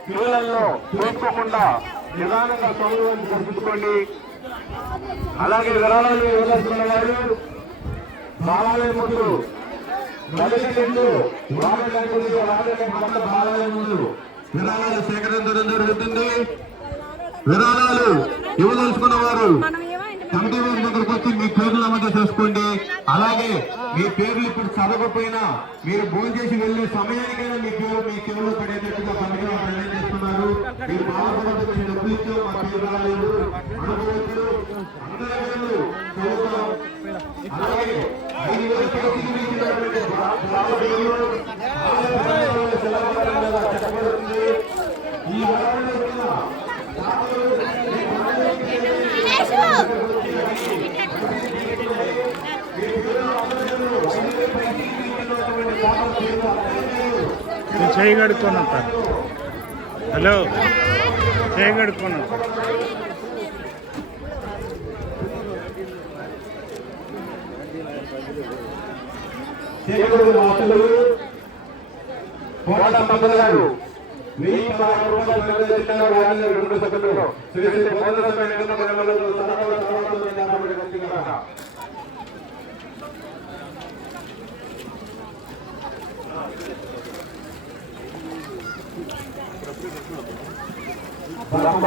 పిల్లల్లో చూసుకోకుండా నిదానంగా స్వామివారిని దర్శించుకోండి. అలాగే విరాళాలు ఇవ్వదలుచుకున్న వారు బాలాలయం ముందు బాలాలయం ముందు విరాళాలు సేకరించడం జరుగుతుంది. విరాళాలు ఇవ్వదలుచుకున్న వారు కమిటీ వారి దగ్గరకు వచ్చి మీ పేర్లు నమోదు చేసుకోండి. అలాగే మీ పేర్లు ఇప్పుడు చదవకపోయినా మీరు భోజనం చేసి వెళ్లే సమయానికైనా మీ పేరు మీ కేవలం పడేటట్టుగా కమిటీ వారు నిర్ణయం చేస్తున్నారు. మీరు బాధపడదు, డబ్బులు ఇచ్చాం, మా పేరు రాలేదు అనుకోవచ్చు. అందరూ చదువుతాం. అలాగే 5,000 చెప్పబడుతుంది. ఈ చేయగడుకున్నా హలో చేయగడుకున్నా గారు 1,000 రూపాయలు చెల్లిస్తున్నారు. 2 సెకండ్లు శ్రీ శ్రీ